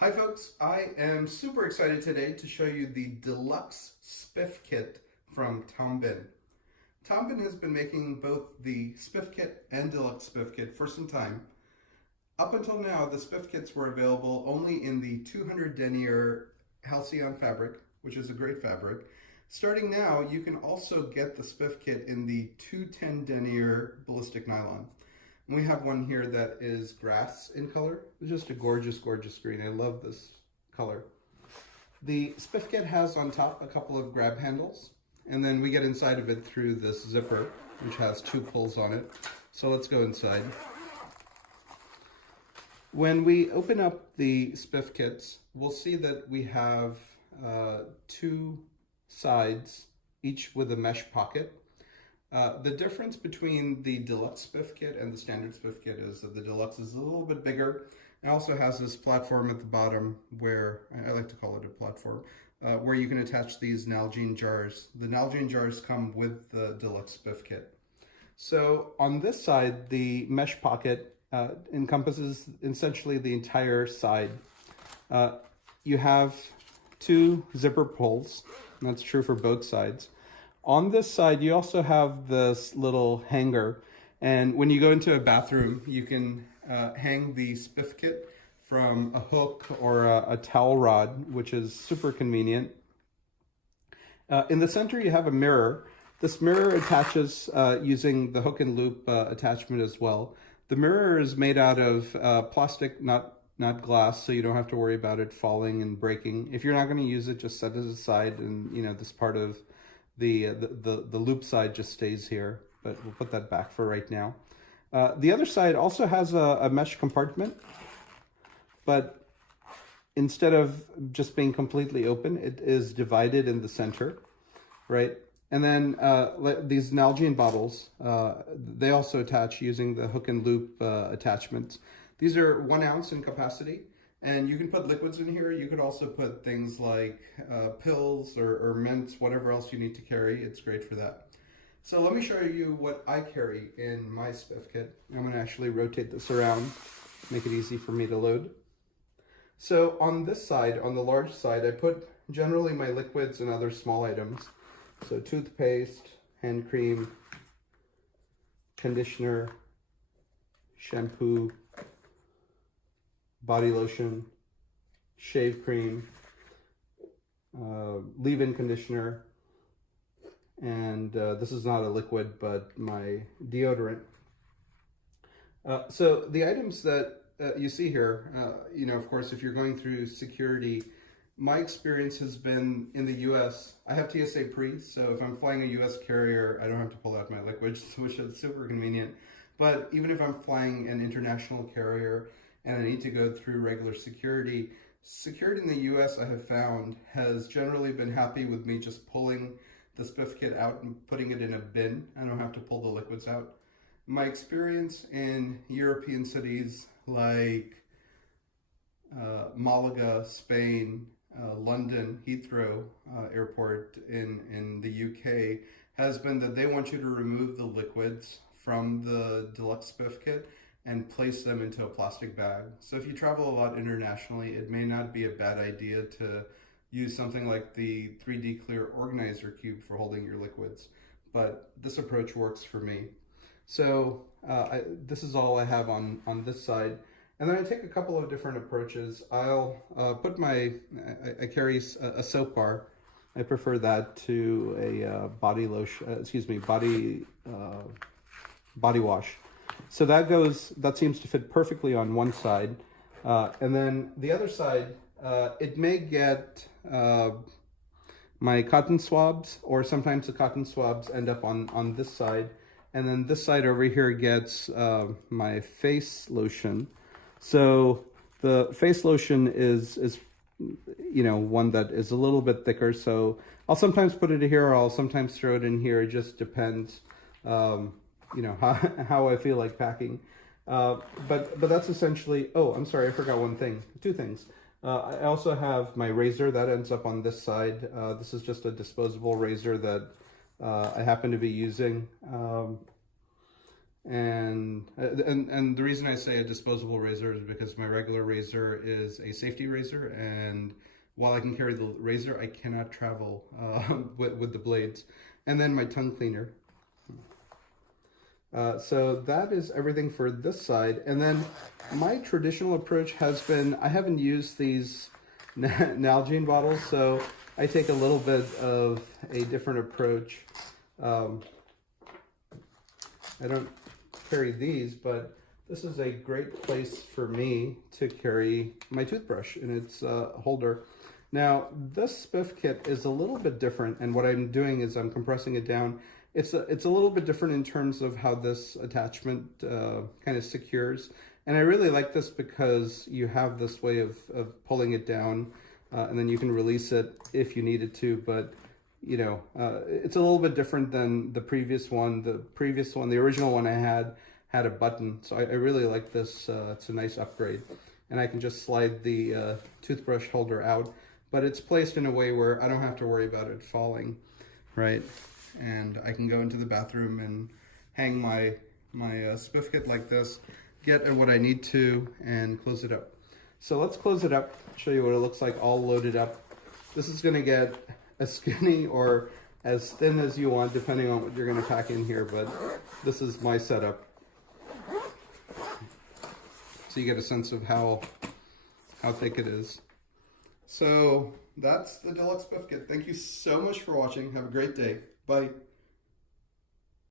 Hi folks, I am super excited today to show you the Deluxe Spiff Kit from Tom Bin. Tom Bin has been making both the Spiff Kit and Deluxe Spiff Kit for some time. Up until now, the Spiff Kits were available only in the 200 denier Halcyon fabric, which is a great fabric. Starting now, you can also get the Spiff Kit in the 210 denier ballistic nylon. We have one here that is grass in color. It's just a gorgeous, gorgeous green. I love this color. The Spiff Kit has on top a couple of grab handles, and then we get inside of it through this zipper, which has two pulls on it. So let's go inside. When we open up the Spiff Kits, we'll see that we have two sides, each with a mesh pocket. The difference between the Deluxe Spiff Kit and the standard Spiff Kit is that the Deluxe is a little bit bigger. It also has this platform at the bottom where, I like to call it a platform, where you can attach these Nalgene jars. The Nalgene jars come with the Deluxe Spiff Kit. So on this side, the mesh pocket encompasses essentially the entire side. You have two zipper pulls, and that's true for both sides. On this side, you also have this little hanger, and when you go into a bathroom, you can hang the Spiff Kit from a hook or a towel rod, which is super convenient. In the center, you have a mirror. This mirror attaches using the hook and loop attachment as well. The mirror is made out of plastic, not glass, so you don't have to worry about it falling and breaking. If you're not going to use it, just set it aside, and this part of the loop side just stays here, but we'll put that back for right now. The other side also has a mesh compartment, but instead of just being completely open, it is divided in the center, right? And then these Nalgene bottles, they also attach using the hook and loop attachments. These are 1 ounce in capacity. And you can put liquids in here. You could also put things like pills or mints, whatever else you need to carry. It's great for that. So let me show you what I carry in my Spiff Kit. I'm going to actually rotate this around, make it easy for me to load. So on this side, on the large side, I put generally my liquids and other small items. So toothpaste, hand cream, conditioner, shampoo, body lotion, shave cream, leave-in conditioner, and this is not a liquid, but my deodorant. So the items that you see here, of course, if you're going through security, my experience has been in the US, I have TSA pre, so if I'm flying a US carrier, I don't have to pull out my liquids, which is super convenient. But even if I'm flying an international carrier, and I need to go through regular security. Security in the US, I have found, has generally been happy with me just pulling the Spiff Kit out and putting it in a bin. I don't have to pull the liquids out. My experience in European cities like Malaga, Spain, London, Heathrow Airport in the UK has been that they want you to remove the liquids from the Deluxe Spiff Kit and place them into a plastic bag. So if you travel a lot internationally, it may not be a bad idea to use something like the 3D Clear Organizer Cube for holding your liquids. But this approach works for me. So this is all I have on this side. And then I take a couple of different approaches. I'll put I carry a soap bar. I prefer that to a body lotion, body wash. So that seems to fit perfectly on one side. And then the other side, it may get my cotton swabs, or sometimes the cotton swabs end up on this side. And then this side over here gets my face lotion. So the face lotion is one that is a little bit thicker. So I'll sometimes put it here, or I'll sometimes throw it in here. It just depends. How I feel like packing. But that's essentially, oh, I'm sorry, I forgot two things. I also have my razor that ends up on this side. This is just a disposable razor that I happen to be using. And the reason I say a disposable razor is because my regular razor is a safety razor, and while I can carry the razor, I cannot travel with the blades. And then my tongue cleaner. So that is everything for this side. And then my traditional approach has been, I haven't used these Nalgene bottles, so I take a little bit of a different approach. I don't carry these, but this is a great place for me to carry my toothbrush in its holder. Now, this Spiff Kit is a little bit different, and what I'm doing is I'm compressing it down. It's a little bit different in terms of how this attachment kind of secures. And I really like this because you have this way of pulling it down, and then you can release it if you needed to. But, you know, it's a little bit different than the previous one. The original one I had a button. So I really like this. It's a nice upgrade. And I can just slide the toothbrush holder out. But it's placed in a way where I don't have to worry about it falling, right? And I can go into the bathroom and hang my Spiff Kit like this, get what I need to, and close it up. So let's close it up, show you what it looks like all loaded up. This is gonna get as skinny or as thin as you want, depending on what you're gonna pack in here, but this is my setup. So you get a sense of how thick it is. So that's the Deluxe Spiff Kit. Thank you so much for watching. Have a great day. Bye.